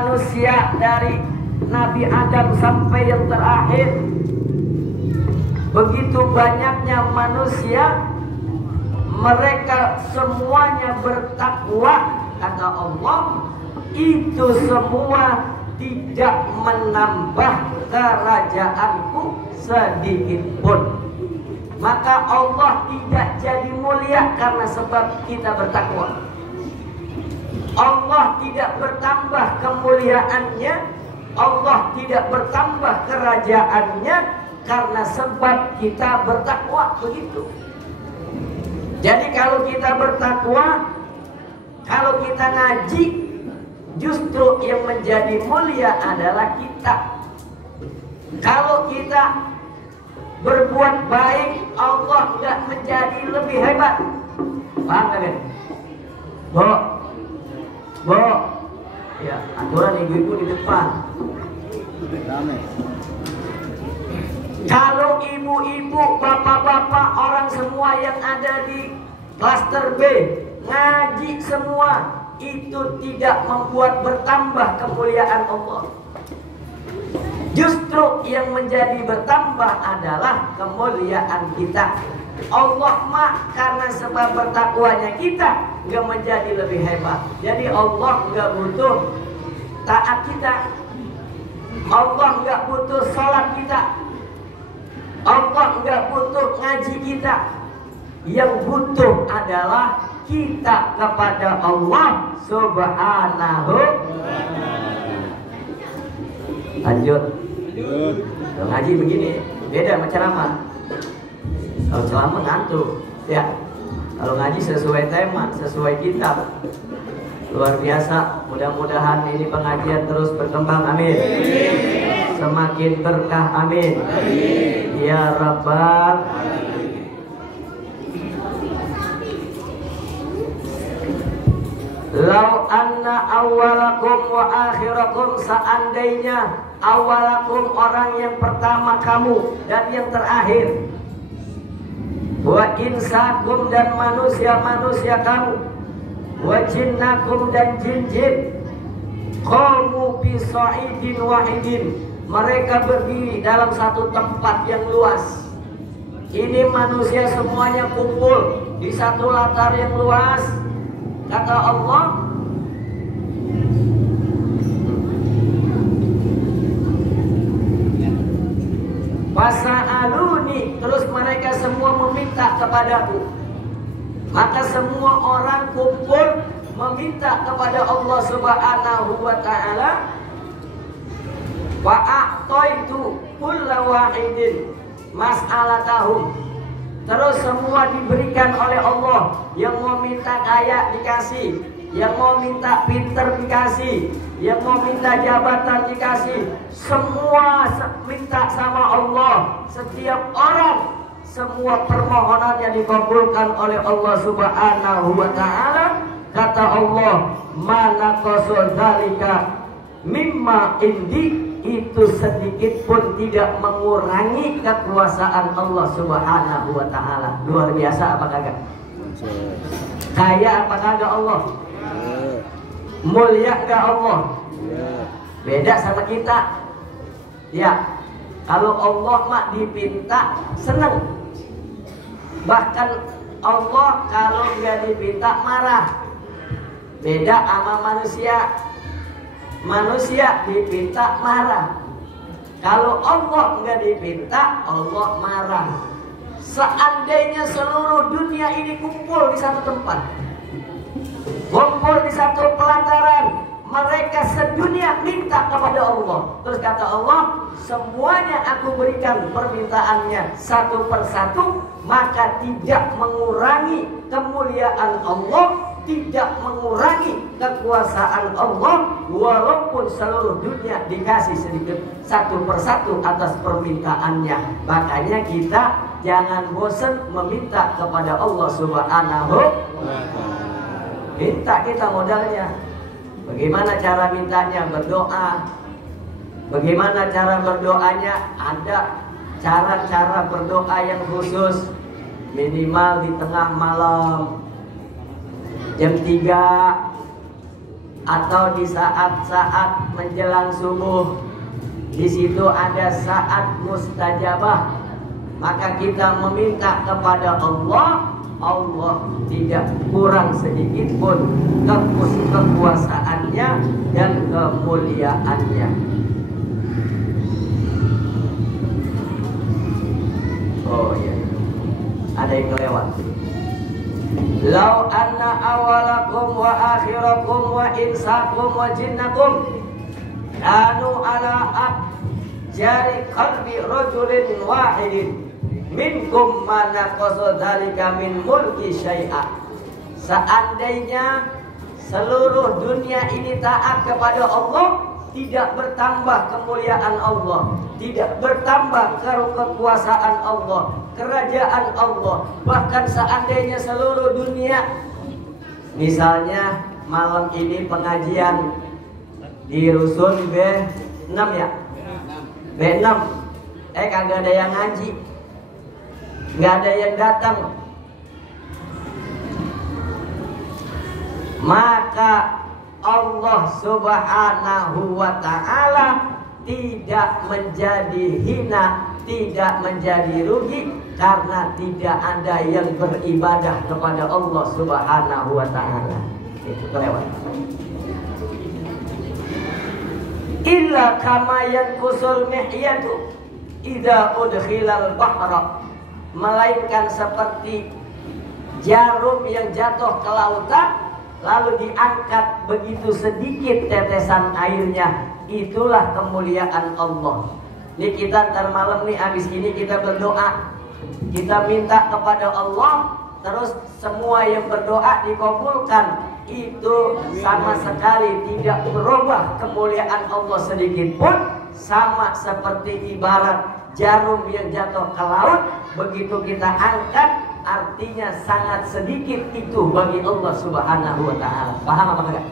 Manusia dari Nabi Adam sampai yang terakhir, begitu banyaknya manusia, mereka semuanya bertakwa, kata Allah, itu semua tidak menambah kerajaanku sedikit pun. Maka Allah tidak jadi mulia karena sebab kita bertakwa. Allah tidak bertambah kemuliaannya, Allah tidak bertambah kerajaannya karena sebab kita bertakwa, begitu. Jadi kalau kita bertakwa, kalau kita ngaji, justru yang menjadi mulia adalah kita. Kalau kita berbuat baik, Allah nggak menjadi lebih hebat. Paham gak? Bo, ya aturan ibu-ibu di depan. Kalau ibu-ibu, bapak-bapak, orang semua yang ada di klaster B ngaji semua, itu tidak membuat bertambah kemuliaan Allah. Justru yang menjadi bertambah adalah kemuliaan kita. Allah mak karena sebab bertakwanya kita nggak menjadi lebih hebat. Jadi Allah nggak butuh taat kita, Allah nggak butuh sholat kita, Allah nggak butuh ngaji kita. Yang butuh adalah kita kepada Allah Subhanahu. Lanjut. Kalau ngaji begini beda sama ceramah. Kalau ceramah ngantuk, ya. Kalau ngaji sesuai tema, sesuai kitab. Luar biasa. Mudah-mudahan ini pengajian terus berkembang, amin. Semakin berkah, amin. Ya Rabbal. Lau anna awalakum wa akhirakum, seandainya awalakum orang yang pertama kamu dan yang terakhir, wa insakum dan manusia-manusia kamu, wa jinnakum dan jin-jin, qamu bi sa'idin wahidin, mereka berdiri dalam satu tempat yang luas. Ini manusia semuanya kumpul di satu latar yang luas. Kata Allah, fasa'aluni, terus mereka semua meminta kepadaku. Maka semua orang kumpul meminta kepada Allah Subhanahu wa ta'ala. Wa a'taitu kulla wahidin mas'alatahum, terus semua diberikan oleh Allah. Yang mau minta kaya dikasih, yang mau minta pinter dikasih, yang mau minta jabatan dikasih. Semua minta sama Allah. Setiap orang, semua permohonannya dikabulkan oleh Allah Subhanahu wa ta'ala. Kata Allah, mana qasal dzalika mimma indi, itu sedikit pun tidak mengurangi kekuasaan Allah Subhanahu wa ta'ala. Luar biasa apa kagak? Kaya apa kagak Allah? Mulia gak Allah? Beda sama kita. Ya, kalau Allah mak dipinta seneng. Bahkan Allah kalau nggak dipinta marah. Beda sama manusia. Manusia dipinta marah. Kalau Allah nggak dipinta, Allah marah. Seandainya seluruh dunia ini kumpul di satu tempat, kumpul di satu pelataran, mereka sedunia minta kepada Allah. Terus kata Allah, semuanya aku berikan permintaannya satu persatu, maka tidak mengurangi kemuliaan Allah, tidak mengurangi kekuasaan Allah, walaupun seluruh dunia dikasih sedikit satu persatu atas permintaannya. Makanya kita jangan bosan meminta kepada Allah Subhanahu. Minta kita modalnya. Bagaimana cara mintanya? Berdoa. Bagaimana cara berdoanya? Ada cara-cara berdoa yang khusus. Minimal di tengah malam, jam 3 atau di saat-saat menjelang subuh, di situ ada saat mustajabah, maka kita meminta kepada Allah, Allah tidak kurang sedikit pun kekuasaannya dan kemuliaannya. Oh iya, ada yang kelewat. Lau anna awalakum wa akhirakum wa insakum wa jinnakum kanu ala jari qalbi rajulin wahidin minkum mana qasadzalika min mulki syai'a. Seandainya seluruh dunia ini taat kepada Allah, tidak bertambah kemuliaan Allah, tidak bertambah kekuasaan Allah, kerajaan Allah. Bahkan seandainya seluruh dunia, misalnya malam ini pengajian di rusun B6 ya, B6, kagak ada yang ngaji, nggak ada yang datang, maka Allah Subhanahu wa ta'ala tidak menjadi hina, tidak menjadi rugi, karena tidak ada yang beribadah kepada Allah Subhanahu wa ta'ala. Itu kelewat. Illa kama yankusul mihyatu idza udkhilal bahra, melainkan seperti jarum yang jatuh ke lautan lalu diangkat begitu sedikit tetesan airnya, itulah kemuliaan Allah. Ini kita ntar malam nih, habis ini kita berdoa, kita minta kepada Allah, terus semua yang berdoa dikabulkan. Itu sama sekali tidak berubah kemuliaan Allah sedikit pun, sama seperti ibarat jarum yang jatuh ke laut, begitu kita angkat artinya sangat sedikit itu bagi Allah Subhanahu wa ta'ala. Paham apa kagak?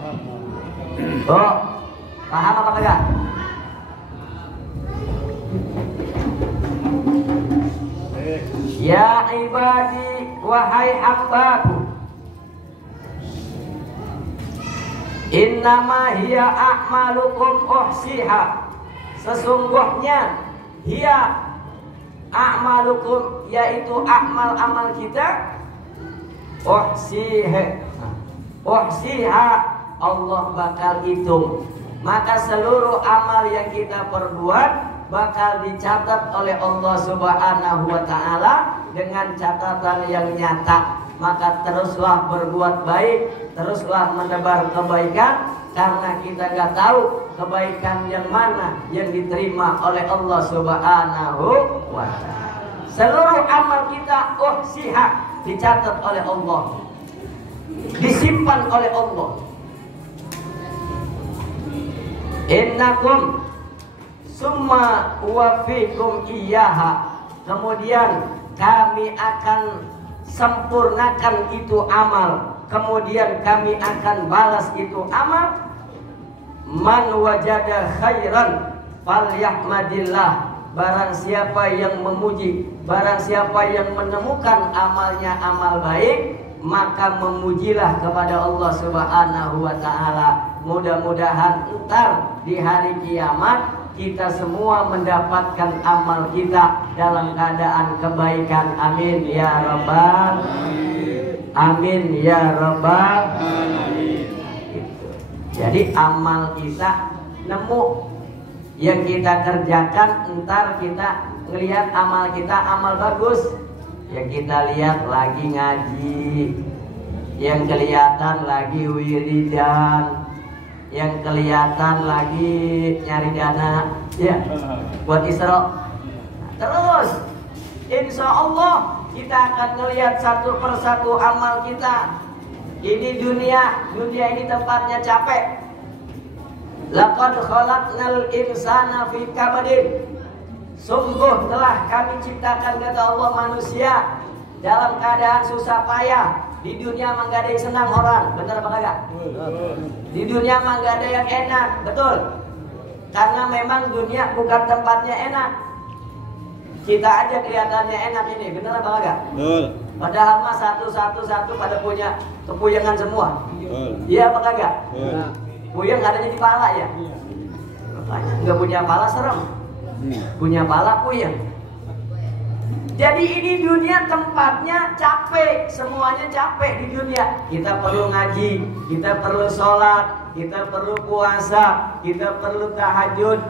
Oh, paham apa kagak? Ya ibadi, wahai hambaku, innama hiya a'malukum uhsiha, sesungguhnya hiya a'malukum, yaitu amal-amal kita, uhsiha, Allah bakal hitung. Maka seluruh amal yang kita perbuat bakal dicatat oleh Allah Subhanahu wa ta'ala dengan catatan yang nyata. Maka teruslah berbuat baik, teruslah menebar kebaikan, karena kita gak tahu kebaikan yang mana yang diterima oleh Allah Subhanahu wa ta'ala. Seluruh amal kita dicatat oleh Allah, disimpan oleh Allah. Innakum summa wafikum iyaha, kemudian kami akan sempurnakan itu amal, kemudian kami akan balas itu amal. Man wajada khairan falyahmadillah, barang siapa yang memuji, barang siapa yang menemukan amalnya amal baik, maka memujilah kepada Allah Subhanahu wa ta'ala. Mudah-mudahan entar di hari kiamat kita semua mendapatkan amal kita dalam keadaan kebaikan. Amin ya rabbal alamin. Amin ya rabbal alamin. Jadi amal kita nemu yang kita kerjakan, entar kita ngelihat amal kita amal bagus, yang kita lihat lagi ngaji, yang kelihatan lagi wiridan, yang kelihatan lagi nyari dana ya buat Isra. Terus insya Allah kita akan melihat satu persatu amal kita. Ini dunia ini tempatnya capek. Laqad khalaqnal insana fi kabadin, sungguh telah kami ciptakan, kata Allah, manusia dalam keadaan susah payah. Di dunia mah gak ada yang senang orang, benar apa kagak? Di dunia mah gak ada yang enak, betul? Karena memang dunia bukan tempatnya enak. Kita aja kelihatannya enak ini, benar apa kagak? Betul. Padahal mah satu pada punya kepuyangan semua. Iya apa kagak? Puyeng adanya di pala ya. Makanya nggak punya pala serem. Punya pala puyeng. Jadi ini dunia tempatnya capek, semuanya capek di dunia. Kita perlu ngaji, kita perlu sholat, kita perlu puasa, kita perlu tahajud,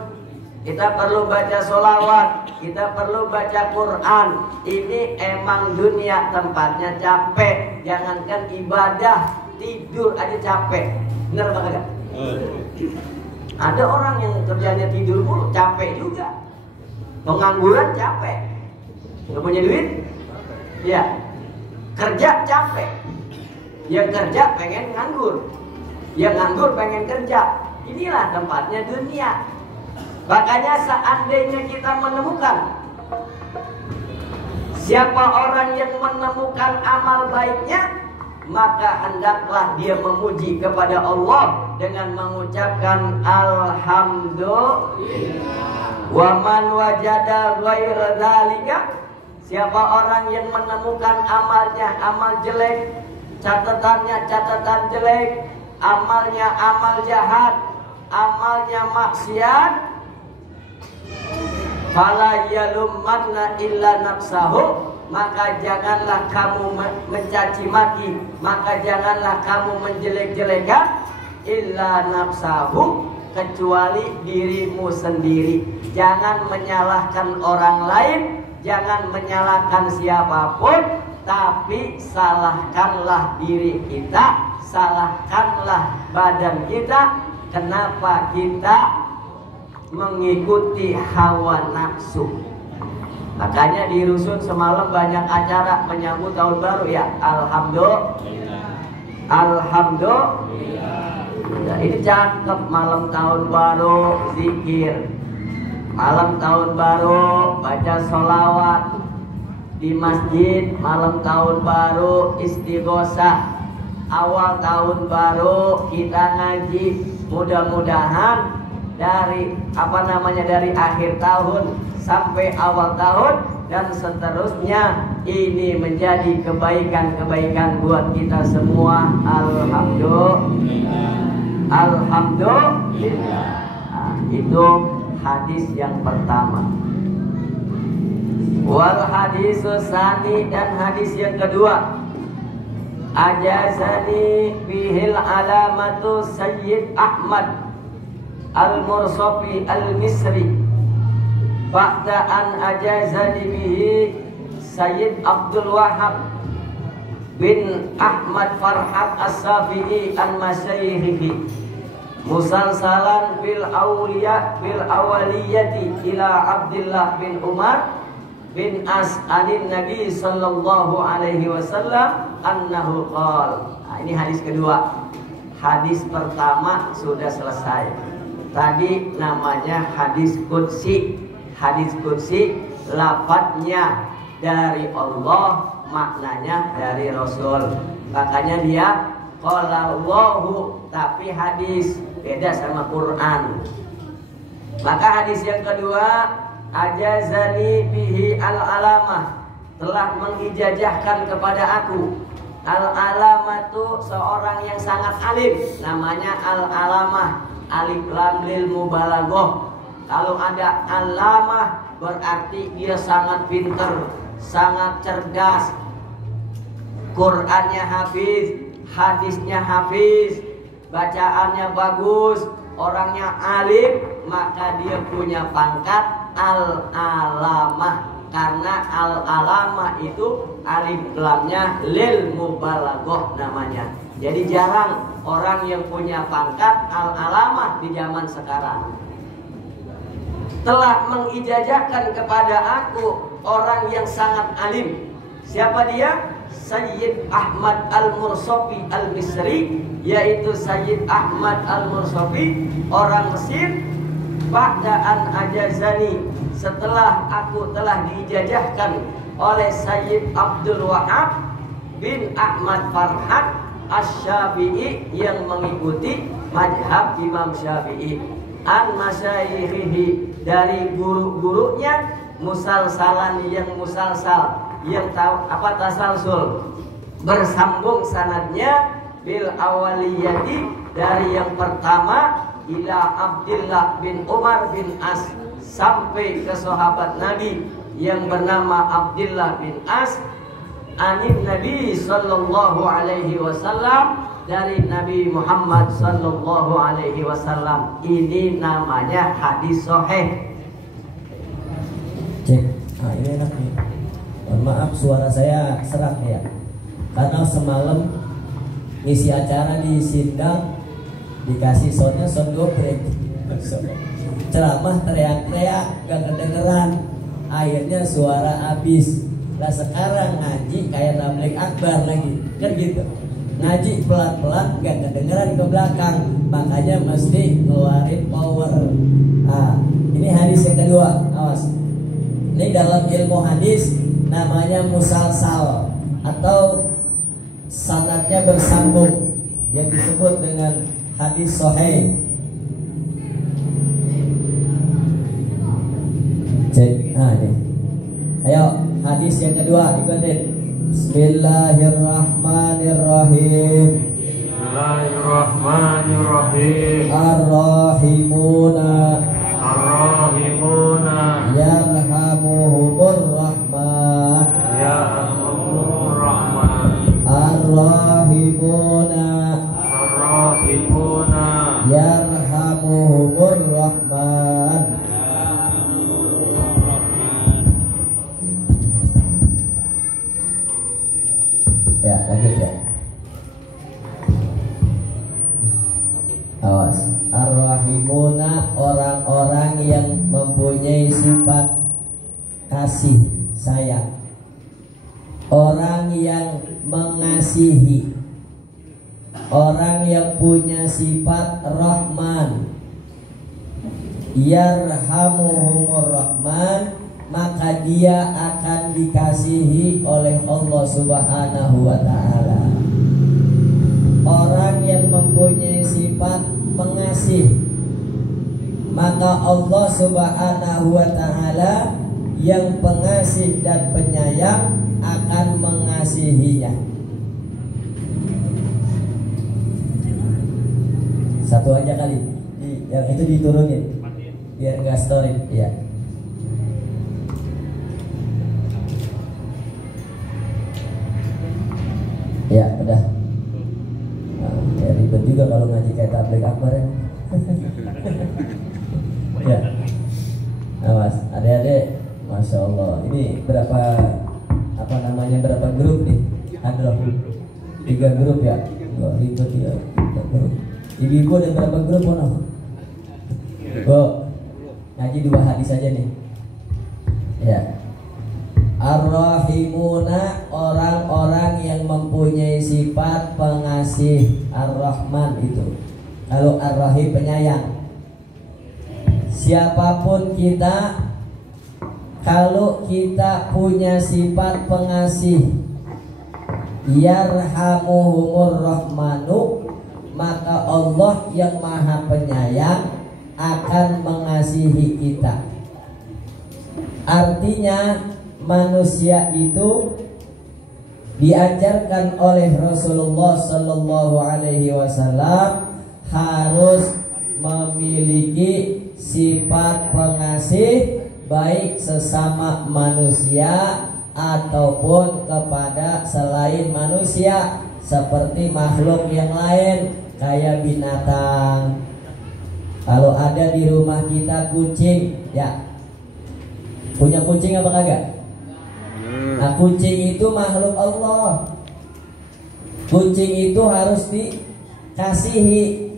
kita perlu baca sholawat, kita perlu baca Quran. Ini emang dunia tempatnya capek. Jangankan ibadah, tidur aja capek. Bener apa kagak? Ada orang yang kerjanya tidur mulu, capek juga. Pengangguran capek. Gak punya duit? Ya. Kerja capek. Yang kerja pengen nganggur. Yang nganggur pengen kerja. Inilah tempatnya dunia. Makanya seandainya kita menemukan siapa orang yang menemukan amal baiknya, maka hendaklah dia memuji kepada Allah dengan mengucapkan alhamdulillah. Wa man wajada ghaira dzalika, siapa orang yang menemukan amalnya amal jelek, catatannya catatan jelek, amalnya amal jahat, amalnya maksiat, fala yalumanna illa nafsahu, maka janganlah kamu mencaci maki, maka janganlah kamu menjelek-jelekan illa nafsahu, kecuali dirimu sendiri. Jangan menyalahkan orang lain, jangan menyalahkan siapapun, tapi salahkanlah diri kita, salahkanlah badan kita. Kenapa kita mengikuti hawa nafsu? Makanya di rusun semalam banyak acara menyambut tahun baru ya. Alhamdulillah. Alhamdulillah. Nah, ini cakep, malam tahun baru zikir, malam tahun baru baca sholawat di masjid, malam tahun baru istighosah, awal tahun baru kita ngaji. Mudah-mudahan dari dari akhir tahun sampai awal tahun dan seterusnya ini menjadi kebaikan-kebaikan buat kita semua. Alhamdulillah. Alhamdulillah. Nah, itu hadis yang pertama. Wal hadis tsani, dan hadis yang kedua, ajazani bihil alamatu Sayyid Ahmad Al-Mursafi Al-Misri ba'da an ajazani bihi Sayyid Abdul Wahab bin Ahmad Farhat As-Safi'i Al-Masyayikhi musalsalan bil awaliyati ila Abdullah bin Umar bin As'adin Nabi sallallahu alaihi wasallam annahu qala. Nah, ini hadis kedua. Hadis pertama sudah selesai. Tadi namanya hadis qudsi. Hadis qudsi lafadznya dari Allah, maknanya dari Rasul. Makanya dia qala Allahu, tapi hadis beda sama Quran. Maka hadis yang kedua, ajazani bihi al-alamah, telah mengijazahkan kepada aku. Al-alamah itu seorang yang sangat alim, namanya al-alamah, alif lam lil mubalaghah. Kalau ada alamah berarti dia sangat pintar, sangat cerdas, Qurannya hafiz, hadisnya hafiz, bacaannya bagus, orangnya alim, maka dia punya pangkat al-alamah. Karena al-alamah itu alif lamnya lil mubalaghah namanya. Jadi jarang orang yang punya pangkat al-alamah di zaman sekarang. Telah mengijazahkan kepada aku orang yang sangat alim. Siapa dia? Sayyid Ahmad Al-Mursafi Al-Misri, yaitu Sayyid Ahmad Al-Mursafi, orang Mesir. Ba'da'an ajazani, setelah aku telah diijazahkan oleh Sayyid Abdul Wahab bin Ahmad Farhat Asy-Syafi'i, yang mengikuti mazhab Imam Syafi'i. An-Masyayikhi, dari guru-gurunya, musalsalan, yang musalsal, yang tahu apa tasalsul, bersambung sanadnya, bil awaliyati, dari yang pertama ila Abdullah bin Umar bin As sampai ke sahabat Nabi yang bernama Abdullah bin As anin Nabi sallallahu alaihi wasallam, dari Nabi Muhammad sallallahu alaihi wasallam. Ini namanya hadis sahih. Cek, ini enak nih. Maaf suara saya serak ya, karena semalam ngisi acara di Sindang dikasih soundnya sound gobrek, ceramah teriak-teriak gak kedengeran, akhirnya suara habis. Lah sekarang ngaji kayak tabligh akbar lagi, kan gitu. Ngaji pelan-pelan gak kedengeran ke belakang, makanya mesti ngeluarin power. Nah, ini hadis yang kedua, awas. Ini dalam ilmu hadis namanya musalsal atau sanadnya bersambung, yang disebut dengan hadis sahih. Cek, nih. Ayo, hadis yang kedua ikutin. Bismillahirrahmanirrahim. Bismillahirrahmanirrahim. Ar-rahimuna yarhamuhumur rahman. Yarhamuhumur rahman. Ar-rahimuna yarhamuhumur rahman. Ya, lanjut ya. Awas. Ar-rahimuna, orang-orang yang mempunyai sifat kasih sayang, orang yang mengasihi, orang yang punya sifat rahman. Yarhamuhumur rahman, maka dia akan dikasihi oleh Allah Subhanahu wa ta'ala. Orang yang mempunyai sifat pengasih, maka Allah Subhanahu wa ta'ala yang pengasih dan penyayang akan mengasihinya. Satu aja kali, yang itu diturunin biar nggak story ya. Ya udah. Nah, ya ribet juga kalau ngaji kayak tabligh akbar ya. Ya. Awas, adik-adik, masya Allah. Ini berapa berapa grup nih? Ada 3 grup ya. Gak ribet ya. Grup. Ibu-ibu ada berapa grup ono? Ngaji 2 hadis aja nih. Ya. Ar-rahimuna, orang-orang yang mempunyai sifat pengasih. Ar-Rahman itu. Kalau Ar-Rahim penyayang. Siapapun kita, kalau kita punya sifat pengasih, yarhamuhumur rahmanu, maka Allah yang maha penyayang akan mengasihi kita. Artinya manusia itu diajarkan oleh Rasulullah Sallallahu Alaihi Wasallam harus memiliki sifat pengasih, baik sesama manusia ataupun kepada selain manusia, seperti makhluk yang lain kayak binatang. Kalau ada di rumah kita kucing, ya punya kucing apa kagak? Nah, kucing itu makhluk Allah. Kucing itu harus dikasihi.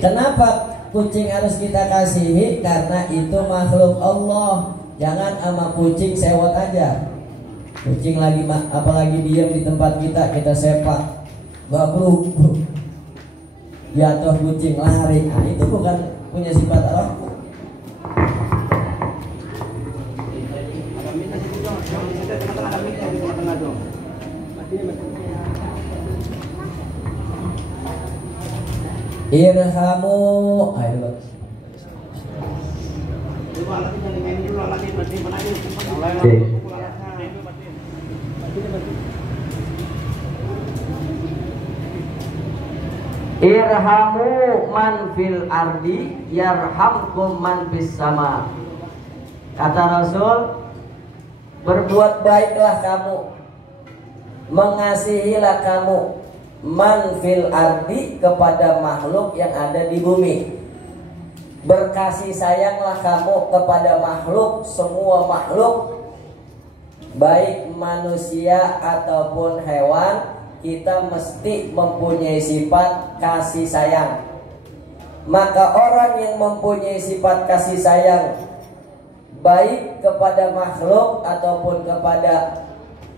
Kenapa kucing harus kita kasihi? Karena itu makhluk Allah. Jangan sama kucing sewot aja. Kucing lagi apalagi diam di tempat kita sepak, babruk, jatuh kucing lari. Nah, itu bukan punya sifat Allah. Irhamu, ayo Irhamu man fil ardi yarhamkum man fis sama. Kata Rasul, berbuat baiklah kamu, mengasihilah kamu, man fil ardi, kepada makhluk yang ada di bumi. Berkasih sayanglah kamu kepada makhluk, semua makhluk, baik manusia ataupun hewan. Kita mesti mempunyai sifat kasih sayang. Maka orang yang mempunyai sifat kasih sayang, baik kepada makhluk ataupun kepada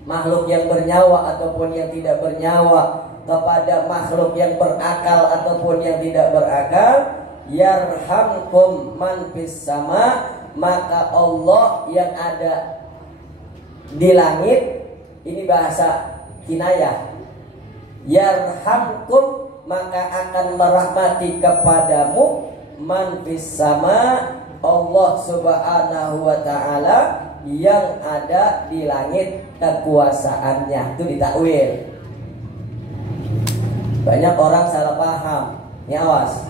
makhluk yang bernyawa ataupun yang tidak bernyawa, kepada makhluk yang berakal ataupun yang tidak berakal, yarhamkum man fis sama, maka Allah yang ada di langit, ini bahasa kinayah, yarhamkum, maka akan merahmati kepadamu, man fis sama, Allah subhanahu wa ta'ala yang ada di langit kekuasaannya. Itu ditakwil. Banyak orang salah paham. Ini awas,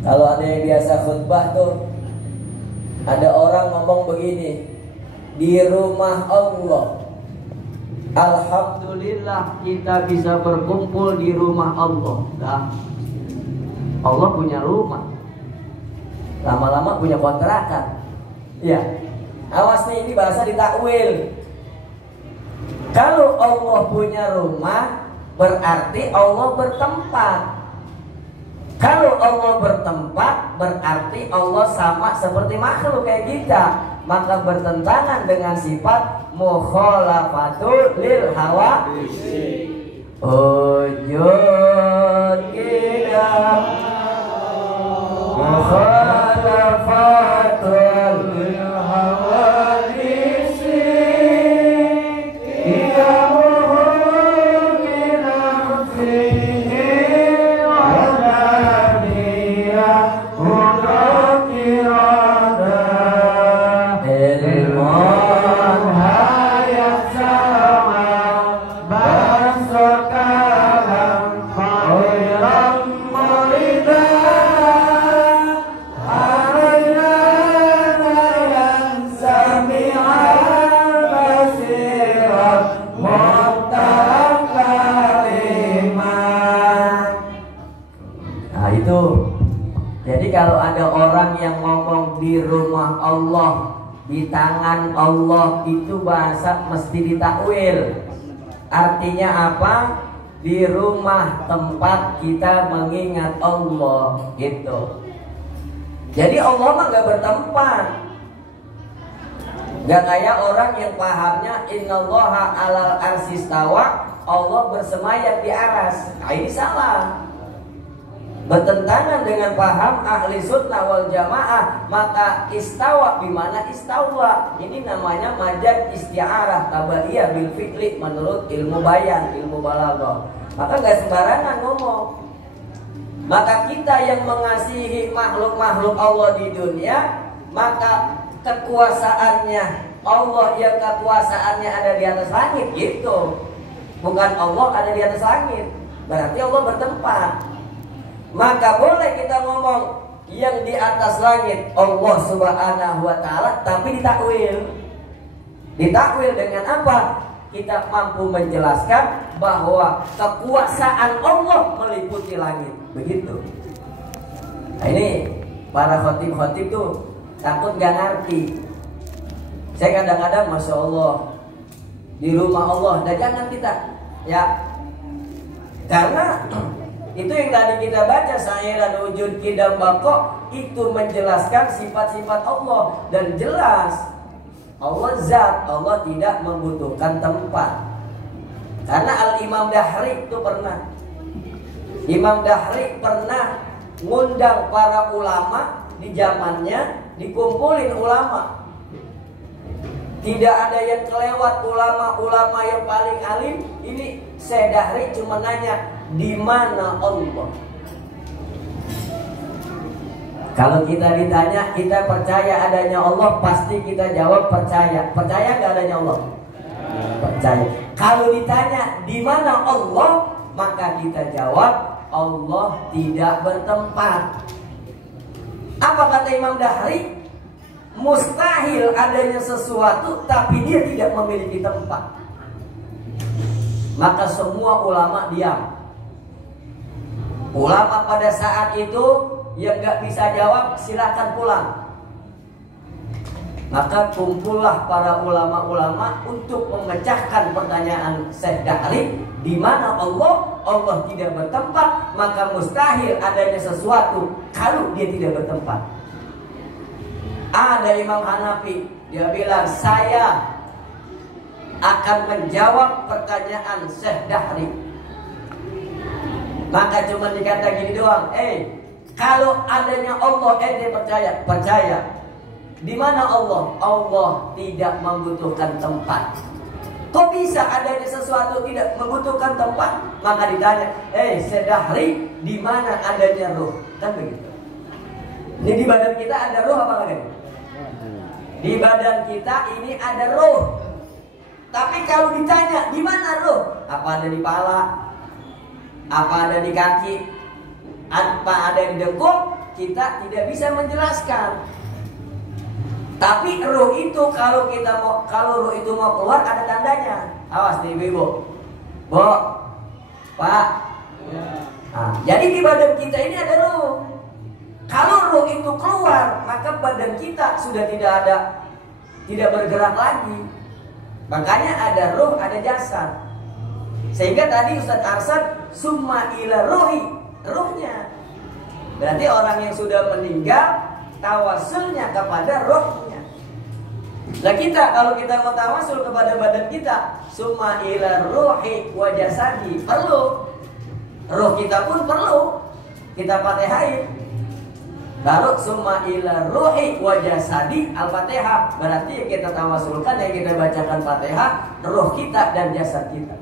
kalau ada yang biasa khutbah tuh, ada orang ngomong begini, di rumah Allah, alhamdulillah kita bisa berkumpul di rumah Allah. Nah, Allah punya rumah, lama-lama punya kontrakan. Ya, awas nih, ini bahasa ditakwil. Kalau Allah punya rumah, berarti Allah bertempat. Kalau Allah bertempat, berarti Allah sama seperti makhluk kayak kita. Maka bertentangan dengan sifat mukhalafatul lil hawa. Ujud kita mukhalafatul lil hawa. Kalau ada orang yang ngomong di rumah Allah, di tangan Allah, itu bahasa mesti ditakwil. Artinya apa? Di rumah tempat kita mengingat Allah, gitu. Jadi Allah mah gak bertempat. Gak kayak orang yang pahamnya innallaha alal arsistawa, Allah bersemayam di aras. Nah, ini salah. Bertentangan dengan paham ahli sunnah wal jamaah. Maka istawa bimana istawa, ini namanya majaz isti'arah tabaiyah bil fi'li menurut ilmu bayan, ilmu balaghah. Maka gak sembarangan ngomong. Maka kita yang mengasihi makhluk-makhluk Allah di dunia, maka kekuasaannya Allah yang kekuasaannya ada di atas langit, gitu. Bukan Allah ada di atas langit, berarti Allah bertempat. Maka boleh kita ngomong yang di atas langit Allah subhanahu wa ta'ala, tapi ditakwil. Ditakwil dengan apa? Kita mampu menjelaskan bahwa kekuasaan Allah meliputi langit. Begitu. Nah, ini para khotib-khotib tuh takut gak ngerti. Saya kadang-kadang Masya Allah di rumah Allah, dan jangan kita ya, karena itu yang tadi kita baca, sa'iran wujud kidam bako, itu menjelaskan sifat-sifat Allah. Dan jelas Allah zat, Allah tidak membutuhkan tempat. Karena Al-Imam Dahri itu pernah, Imam Dahri pernah ngundang para ulama di zamannya, dikumpulin ulama. Tidak ada yang kelewat, ulama-ulama yang paling alim. Ini Syekh Dahri cuma nanya, di mana Allah? Kalau kita ditanya, kita percaya adanya Allah, pasti kita jawab percaya. Percaya nggak adanya Allah? Percaya. Kalau ditanya di mana Allah, maka kita jawab Allah tidak bertempat. Apa kata Imam Dahri? Mustahil adanya sesuatu tapi dia tidak memiliki tempat. Maka semua ulama diam. Ulama pada saat itu yang gak bisa jawab silakan pulang. Maka kumpullah para ulama-ulama untuk memecahkan pertanyaan Syekh Dahri, di mana Allah tidak bertempat, maka mustahil adanya sesuatu kalau dia tidak bertempat. Ada Imam Hanafi, dia bilang saya akan menjawab pertanyaan Syekh Dahri. Maka cuma dikata gini doang, kalau adanya Allah ente percaya. Di mana Allah? Allah tidak membutuhkan tempat. Kok bisa adanya sesuatu tidak membutuhkan tempat? Maka ditanya, Syekh Dahri, di mana adanya ruh? Kan begitu. Ini di badan kita ada ruh apa enggak? Di badan kita ini ada ruh. Tapi kalau ditanya, di mana ruh? Apa ada di pala? Apa ada di kaki? Apa ada di dekuk? Kita tidak bisa menjelaskan. Tapi ruh itu kalau ruh itu mau keluar ada tandanya. Awas nih ibu, Bu, Pak. Nah, jadi di badan kita ini ada ruh. Kalau ruh itu keluar, maka badan kita sudah tidak bergerak lagi. Makanya ada ruh, ada jasad. Sehingga tadi Ustaz Arsyad summa ila ruhi, ruhnya. Berarti orang yang sudah meninggal tawasulnya kepada rohnya. Nah kita kalau kita mau tawasul kepada badan kita, summa ila ruhi wa jasadi, perlu. Roh kita pun perlu kita Fatihain. Baru summa ila ruhi wa jasadi al-Fatihah. Berarti yang kita tawasulkan, yang kita bacakan Fatihah, roh kita dan jasad kita.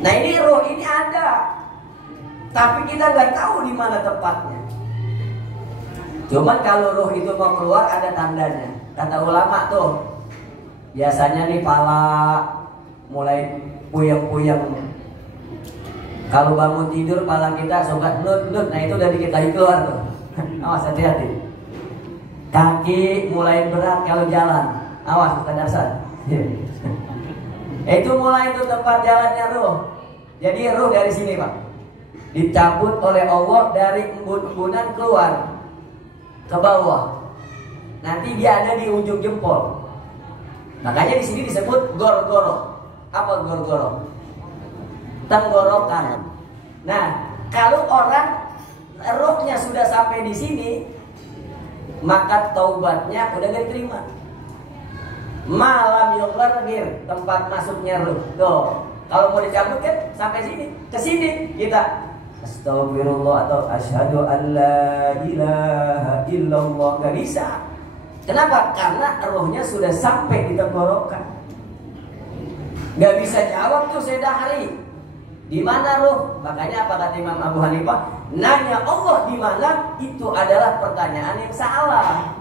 Nah ini roh ini ada, tapi kita nggak tahu di mana tempatnya. Cuman kalau roh itu mau keluar ada tandanya. Kata ulama tuh, biasanya nih pala mulai puyeng-puyeng. Kalau bangun tidur pala kita suka nut-nut, nah itu udah diketahui keluar tuh. Awas hati-hati. Kaki mulai berat kalau jalan, awas bukan dasar. Itu mulai itu tempat jalannya roh. Jadi roh dari sini Pak, dicabut oleh Allah dari embun-embunan keluar ke bawah. Nanti dia ada di ujung jempol. Makanya di sini disebut gor-goro. Apa gor-goro? Tenggorokan. Nah, kalau orang rohnya sudah sampai di sini, maka taubatnya udah gak diterima. Malam yughfir, tempat masuknya roh. Tuh, kalau mau dicabut kan sampai sini, ke sini kita astagfirullah atau asyhadu an la ilaha illallah, gak bisa. Kenapa? Karena rohnya sudah sampai di tenggorokan. Gak bisa jawab tuh Syekh Dahri, di mana roh? Makanya apa kata Imam Abu Hanifah? Nanya Allah di mana, itu adalah pertanyaan yang salah.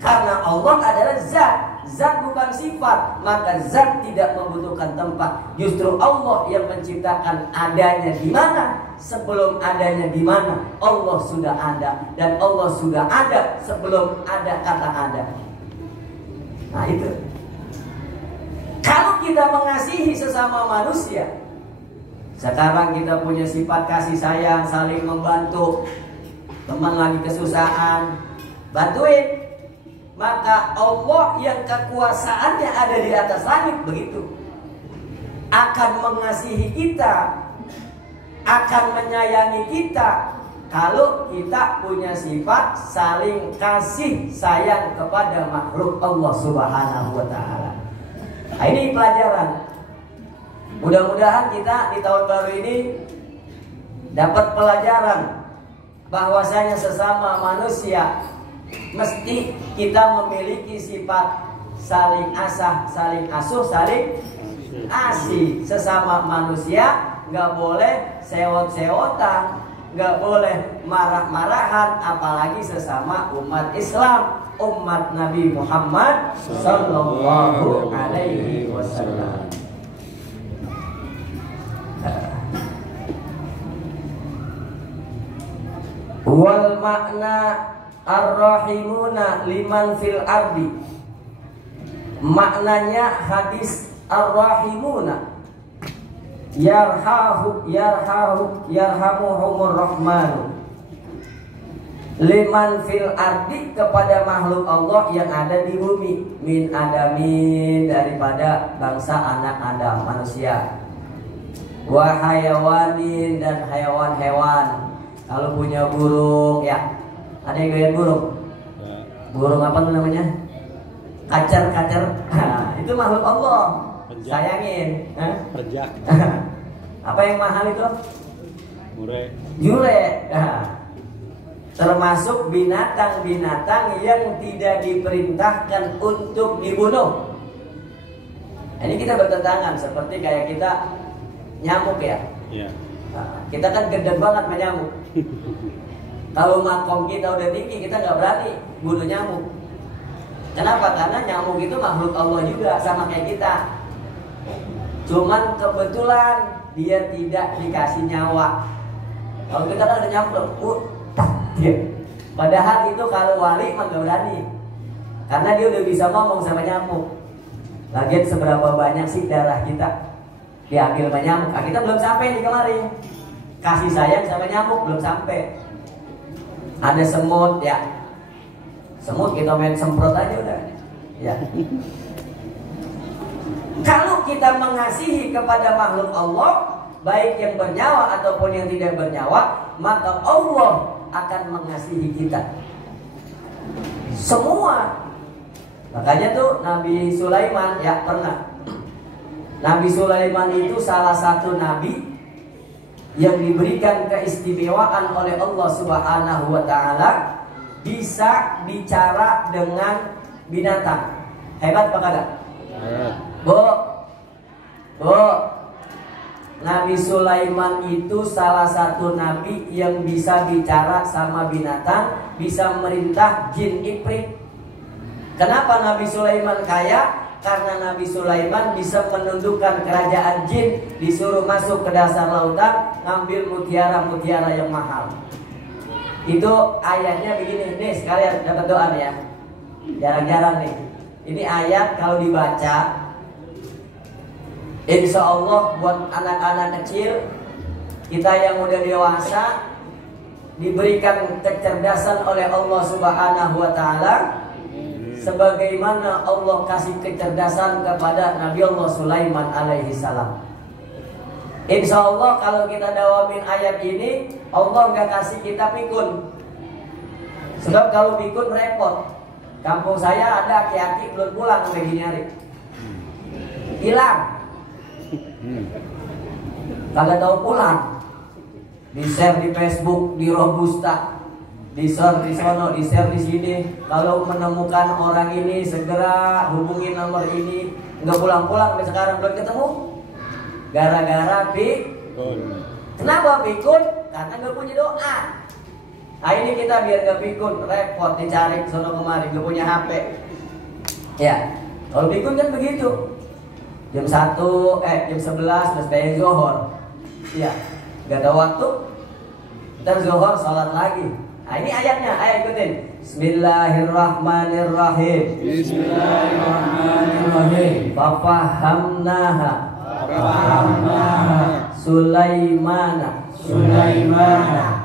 Karena Allah adalah zat, zat bukan sifat, maka zat tidak membutuhkan tempat. Justru Allah yang menciptakan adanya di mana, sebelum adanya di mana. Allah sudah ada, dan Allah sudah ada sebelum ada kata ada. Nah itu. Kalau kita mengasihi sesama manusia, sekarang kita punya sifat kasih sayang, saling membantu. Teman lagi kesusahan, bantuin. Maka Allah yang kekuasaannya ada di atas langit begitu, akan mengasihi kita, akan menyayangi kita, kalau kita punya sifat saling kasih sayang kepada makhluk Allah Subhanahu wa ta'ala. Nah, ini pelajaran. Mudah-mudahan kita di tahun baru ini dapat pelajaran bahwasanya sesama manusia mesti kita memiliki sifat saling asah, saling asuh, saling asih. Sesama manusia nggak boleh sewot-sewotan, nggak boleh marah-marahan, apalagi sesama umat Islam, umat Nabi Muhammad Sallallahu Alaihi Wasallam. Wal makna ar-rahimuna liman fil ardi. Maknanya hadis ar-rahimuna yarhamuhumur rahmanu liman fil ardi, kepada makhluk Allah yang ada di bumi, min adamin, daripada bangsa anak Adam, manusia, wa hayawanin, dan hewan-hewan. Kalau punya burung, ya ada yang goyang burung? Burung apa tuh namanya? Kacer. Nah, itu makhluk Allah. Sayangin. Perjak. Apa yang mahal itu? Jure. Nah, termasuk binatang-binatang yang tidak diperintahkan untuk dibunuh. Ini kita bertentangan, seperti kayak kita nyamuk ya. Iya. Nah, kita kan gede banget sama nyamuk. Kalau makom kita udah tinggi, kita nggak berani bunuh nyamuk. Kenapa? Karena nyamuk itu makhluk Allah juga, sama kayak kita. Cuman kebetulan dia tidak dikasih nyawa. Kalau kita kan ada nyamuk, padahal itu kalau wali mah nggak berani, karena dia udah bisa ngomong sama nyamuk. Lagian seberapa banyak sih darah kita diambil sama nyamuk? Nah, kita belum sampai nih kemari. Kasih sayang sama nyamuk belum sampai. Ada semut ya, semut kita main semprot aja udah. Ya. Kalau kita mengasihi kepada makhluk Allah, baik yang bernyawa ataupun yang tidak bernyawa, maka Allah akan mengasihi kita. Semua. Makanya tuh Nabi Sulaiman ya pernah. Nabi Sulaiman itu salah satu nabi yang diberikan keistimewaan oleh Allah Subhanahu wa taala, bisa bicara dengan binatang. Hebat apa kagak? Bu. Nabi Sulaiman itu salah satu nabi yang bisa bicara sama binatang, bisa merintah jin ifrit. Kenapa Nabi Sulaiman kaya? Karena Nabi Sulaiman bisa menundukkan kerajaan jin, disuruh masuk ke dasar lautan, ngambil mutiara-mutiara yang mahal. Itu ayatnya begini, nih sekalian dapat doa nih ya. Jarang-jarang nih. Ini ayat kalau dibaca, insya Allah buat anak-anak kecil, kita yang udah dewasa, diberikan kecerdasan oleh Allah Subhanahu wa taala, sebagaimana Allah kasih kecerdasan kepada Nabi Allah Sulaiman alaihi salam. Insya Allah kalau kita dawamin ayat ini, Allah nggak kasih kita pikun. Sebab kalau pikun repot. Kampung saya ada aki-aki belum pulang sampai gini hari, hilang, kagak tahu pulang. Di share di Facebook, di Robusta, di share di sono, di share di sini. Kalau menemukan orang ini segera hubungi nomor ini. Nggak pulang-pulang sampai sekarang belum ketemu. Gara-gara pikun. Kenapa pikun? Karena nggak punya doa. Nah ini kita biar gak pikun, repot dicari sono kemari, gak punya HP. Ya, kalau pikun kan begitu. Jam 1, jam 11 terus bayar zuhur. Ya, gak ada waktu. Ntar zuhur sholat lagi. Nah ini ayatnya, ayo ikutin. Bismillahirrahmanirrahim. Bismillahirrahmanirrahim. Fafahamnaha Sulaimana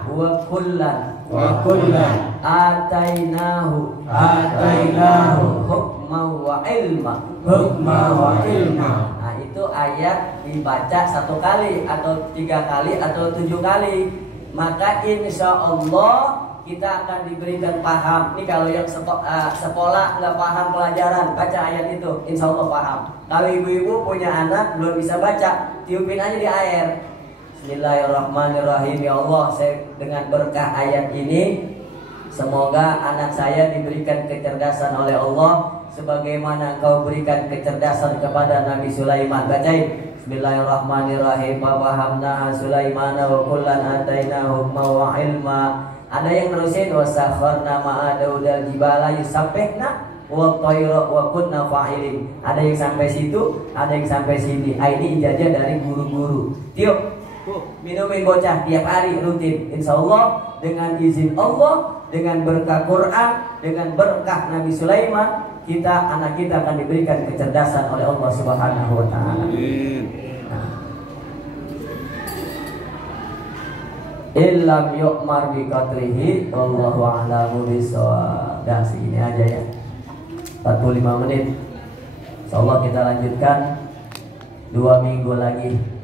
wa kullan atainahu hukma wa ilma. Nah itu ayat dibaca 1 kali atau 3 kali atau 7 kali, maka insya Allah kita akan diberikan paham. Ini kalau yang sekolah nggak paham pelajaran, baca ayat itu, insya Allah paham. Kalau ibu-ibu punya anak belum bisa baca, tiupin aja di air. Bismillahirrahmanirrahim. Ya Allah, saya dengan berkah ayat ini, semoga anak saya diberikan kecerdasan oleh Allah, sebagaimana Engkau berikan kecerdasan kepada Nabi Sulaiman. Bacain. Bismillahirrahmanirrahim. Fahamna Sulaimana wa kullan atainahu hukma wa ilma. Ada yang nerusin wasakharna ma'a daudal jibala yusabbihna wa tayra wa kunna fa'ilin. Ada yang sampai situ, ada yang sampai sini. Ini ijazah dari guru-guru. Tiup. Minumin bocah tiap hari rutin. Insya Allah dengan izin Allah, dengan berkah Quran, dengan berkah Nabi Sulaiman, anak kita akan diberikan kecerdasan oleh Allah Subhanahu wa taala. Illam yu'mar bi qatrihi wallahu a'lamu bissawab. Dah segini aja ya. 45 menit. Insyaallah kita lanjutkan 2 minggu lagi.